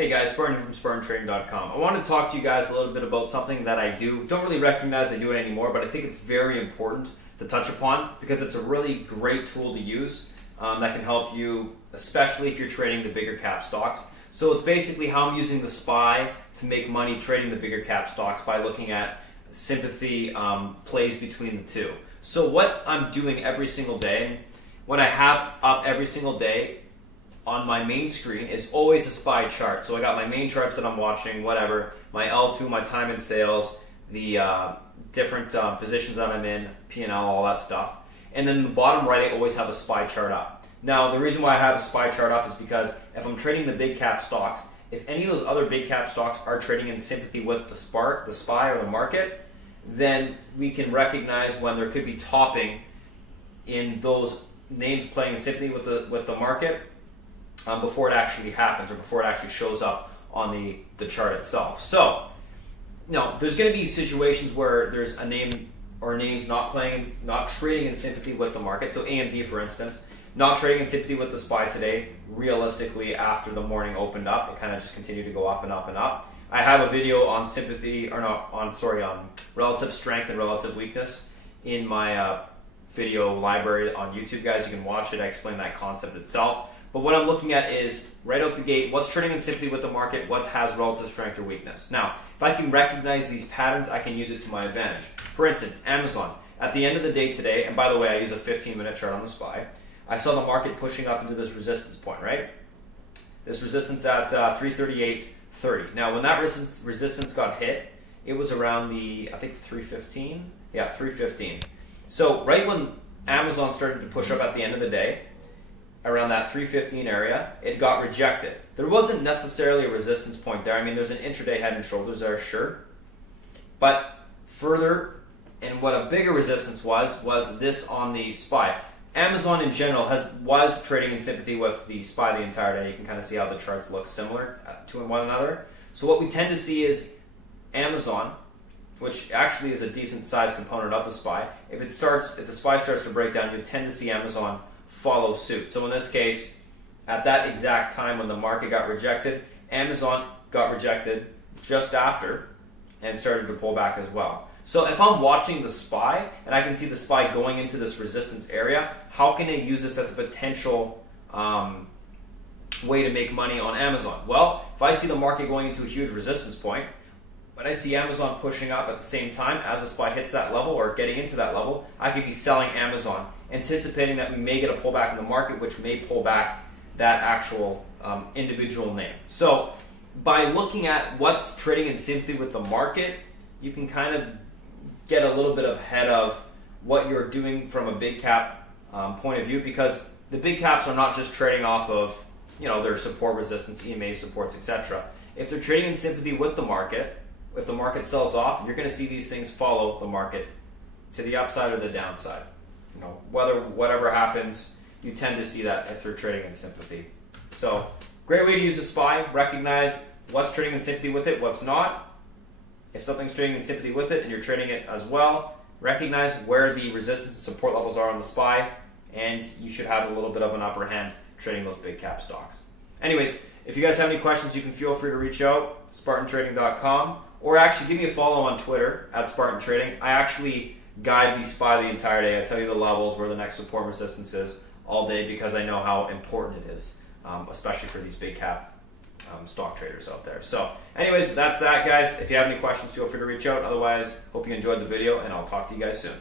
Hey guys, Spartan from SpartanTrading.com. I want to talk to you guys a little bit about something that I do. Don't really recognize I do it anymore, but I think it's very important to touch upon because it's a really great tool to use that can help you, especially if you're trading the bigger cap stocks. So it's basically how I'm using the SPY to make money trading the bigger cap stocks by looking at sympathy plays between the two. So what I'm doing every single day, what I have up every single day on my main screen is always a SPY chart. So I got my main charts that I'm watching, whatever, my L2, my time in sales, the different positions that I'm in, P&L, all that stuff. And then the bottom right, I always have a SPY chart up. Now, the reason why I have a SPY chart up is because if I'm trading the big cap stocks, if any of those other big cap stocks are trading in sympathy with the SPY or the market, then we can recognize when there could be topping in those names playing in sympathy with the market before it actually happens or before it actually shows up on the chart itself. So, there's going to be situations where there's a name or names not trading in sympathy with the market. So AMD, for instance, not trading in sympathy with the SPY today. Realistically, after the morning opened up, it kind of just continued to go up and up and up. I have a video on relative strength and relative weakness in my video library on YouTube, guys. You can watch it. I explain that concept itself. But what I'm looking at is, right out the gate, what's trading in sympathy with the market, what has relative strength or weakness. Now, if I can recognize these patterns, I can use it to my advantage. For instance, Amazon. At the end of the day today, and by the way, I use a 15-minute chart on the SPY, I saw the market pushing up into this resistance point, right? This resistance at 338.30. Now, when that resistance got hit, it was around the, I think, 315? Yeah, 315. So right when Amazon started to push up at the end of the day, around that 315 area, it got rejected. There wasn't necessarily a resistance point there. I mean, there's an intraday head and shoulders there, sure. But further, and what a bigger resistance was this on the SPY. Amazon in general was trading in sympathy with the SPY the entire day. You can kind of see how the charts look similar to one another. So what we tend to see is Amazon, which actually is a decent sized component of the SPY. If the SPY starts to break down, you tend to see Amazon follow suit. So in this case, at that exact time when the market got rejected, Amazon got rejected just after and started to pull back as well. So if I'm watching the SPY and I can see the SPY going into this resistance area, how can I use this as a potential way to make money on Amazon? Well, if I see the market going into a huge resistance point, but I see Amazon pushing up at the same time as the SPY hits that level or getting into that level, I could be selling Amazon, anticipating that we may get a pullback in the market, which may pull back that actual individual name. So by looking at what's trading in sympathy with the market, you can kind of get a little bit ahead of what you're doing from a big cap point of view, because the big caps are not just trading off of their support, resistance, EMA supports, etc. If they're trading in sympathy with the market, if the market sells off, you're going to see these things follow the market to the upside or the downside. Whatever happens, you tend to see that if they're trading in sympathy. So, great way to use a SPY. Recognize what's trading in sympathy with it, what's not. If something's trading in sympathy with it and you're trading it as well, recognize where the resistance and support levels are on the SPY, and you should have a little bit of an upper hand trading those big cap stocks. Anyways, if you guys have any questions, you can feel free to reach out, SpartanTrading.com, or actually give me a follow on Twitter at Spartan Trading. I actually guide the SPY the entire day. I tell you the levels, where the next support and resistance is all day, because I know how important it is, especially for these big cap stock traders out there. So anyways, that's that, guys. If you have any questions, feel free to reach out. Otherwise, hope you enjoyed the video, and I'll talk to you guys soon.